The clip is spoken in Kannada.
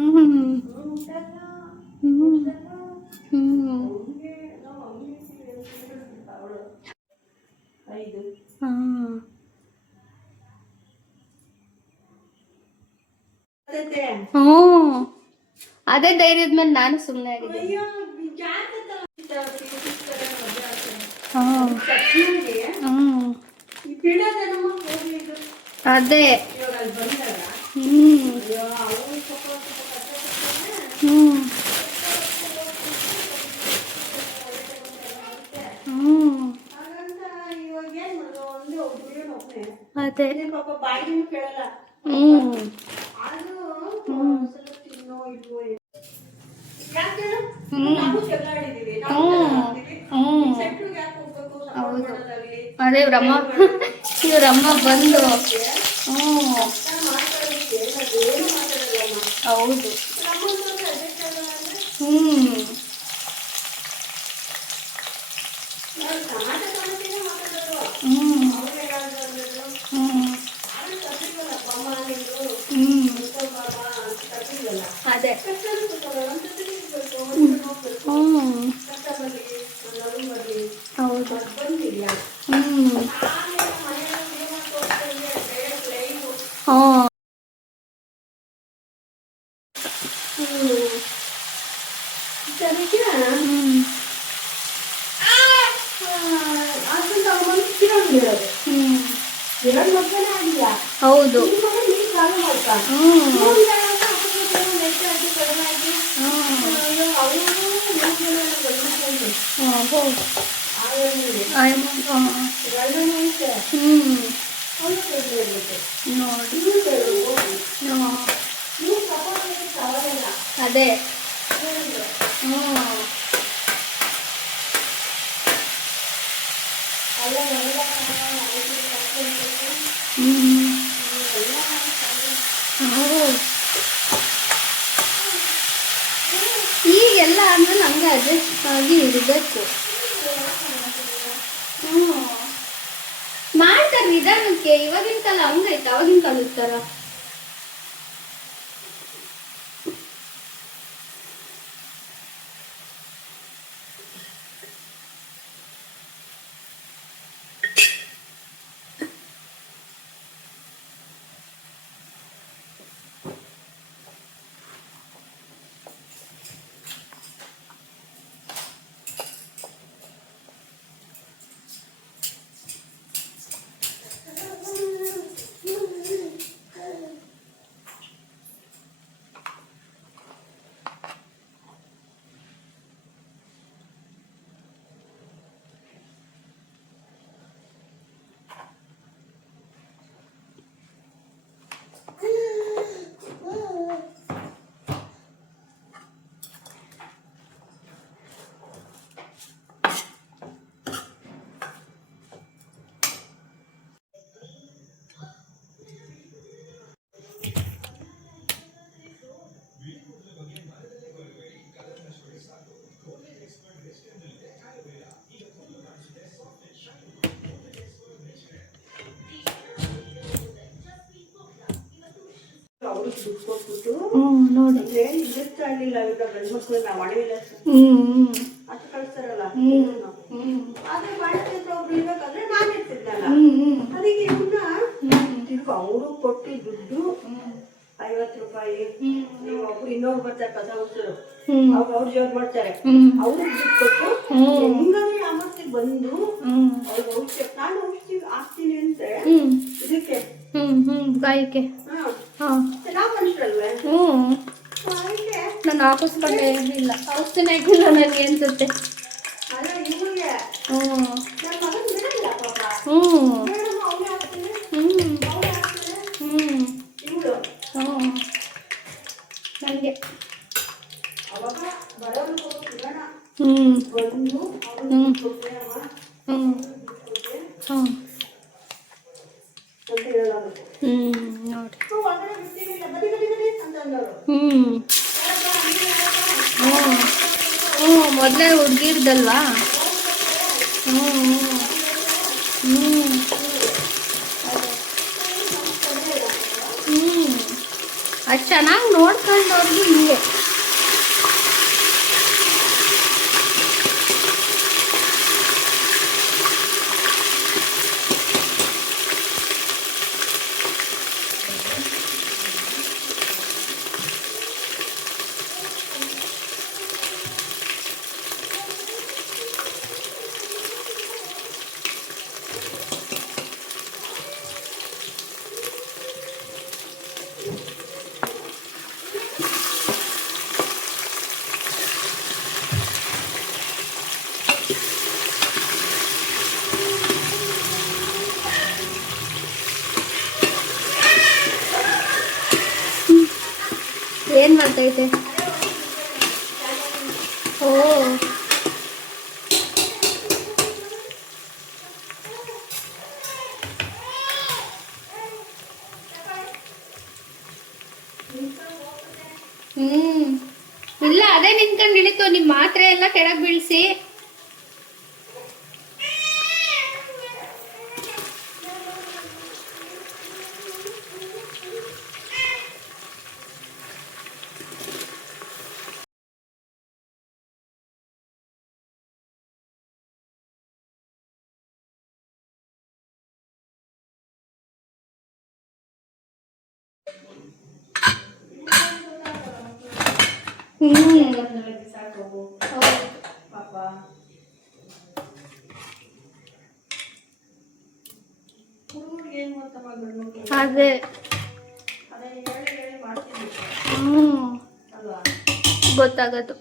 ಹ್ಮ್ ಹ್ಮ್ ಹ್ಮ್ ಹ್ಮ್ ಅದೇ ಧೈರ್ಯದ ಮೇಲೆ ನಾನು ಸುಮ್ಮನೆ ಆಗಿದ್ದೀನಿ. ಅದೇ ಹ್ಮ್ ಹ್ಮ್ ಹ್ಮ್ ಅದೇ ಹ್ಮ್ ಹೌದು ಅದೇ ಇವ್ರಮ್ಮ ಬಂದು ಹೌದು ಹ್ಮ್ ಹ್ಮ್ ಹ್ಮ್ ಹ್ಮ್ ಅದೇ ಹ್ಮ್ ಹೌದು ಹ್ಮ್ ಹಾಂ ಹೌದು ಅದೇ ಈಗೆಲ್ಲ ಆದ್ಮೇಲೆ ಹಂಗೆ ಅಡ್ಜಸ್ಟ್ ಆಗಿ ಇರಬೇಕು. ಮಾಡ್ತಾರೆ ನಿಧಾನಕ್ಕೆ. ಇವಾಗಿನ ಕಾಲ ಹಂಗೈತೆ, ಅವಾಗಿನ ಕಾಲದ ಥರ ನೋಡಿ ಅವರು ಕೊಟ್ಟು ದುಡ್ಡು 50 ರೂಪಾಯಿ ಒಬ್ರು ಇನ್ನೊಬ್ರು ಬರ್ತಾರೆ ಕಸ ಹುಡ್ಸರು, ಅವ್ರ ಜೋರ್ ಮಾಡ್ತಾರೆ, ಅವ್ರಿಗೆ ದುಡ್ಡು ಕೊಟ್ಟು ಹೆಂಗಾದ್ರೆ ಯಾಮರ್ತಿಗೆ ಬಂದು ಅವ್ರು ಔಷಧಿ ನಾನು ಔಷಧಿ ಹಾಕ್ತೀನಿ ಅಂದ್ರೆ ಇದಕ್ಕೆ ಗಾಯಕ್ಕೆ ನಾವು ಮನುಷ್ಯರಲ್ವೇ ನಾನು ಹಾಕಿಸ್ಕೊಂಡೆ ಇರಲಿಲ್ಲ, ಔಷಧಿನೇ ಆಗಿಲ್ಲ ನನಗೆ ಅನ್ಸುತ್ತೆ. ಅಲ್ಲ ಇವ್ರಿಗೆ ನನ್ನ ಮಗನ್ ಬಿಡಲ್ಲ ಪಾಪ ನನಗೆ ಅವಾಗ ಬರೋರು ಸಿಗೋಣ ಬಂದು ಮೊದಲೇ ಹುಡುಗಿರ್ದಲ್ವಾ. ಅದು ಚೆನ್ನಾಗಿ ನೋಡ್ಕೊಂಡವ್ರಿಗೆ ಮಾಡ್ತೈತೆ? ಓ ಇಲ್ಲ, ಅದೇ ನಿಂತ್ಕೊಂಡು ಇಳಿತು. ನಿಮ್ ಮಾತ್ರೆ ಎಲ್ಲ ಕೆಳಗ್ ಬೀಳ್ಸಿ. ಸಾಕು ಪಾಪ. ಹುಡುಗರಿಗೆ ಏನು ಗೊತ್ತಮ್ಮ ಗಂಡು ಅದೇ ಅದೇ ಹೇಳಿ ಮಾಡ್ತಿದ್ವಿ ಹ್ಮ್ ಅಲ್ವಾ? ಗೊತ್ತಾಗತ್ತು.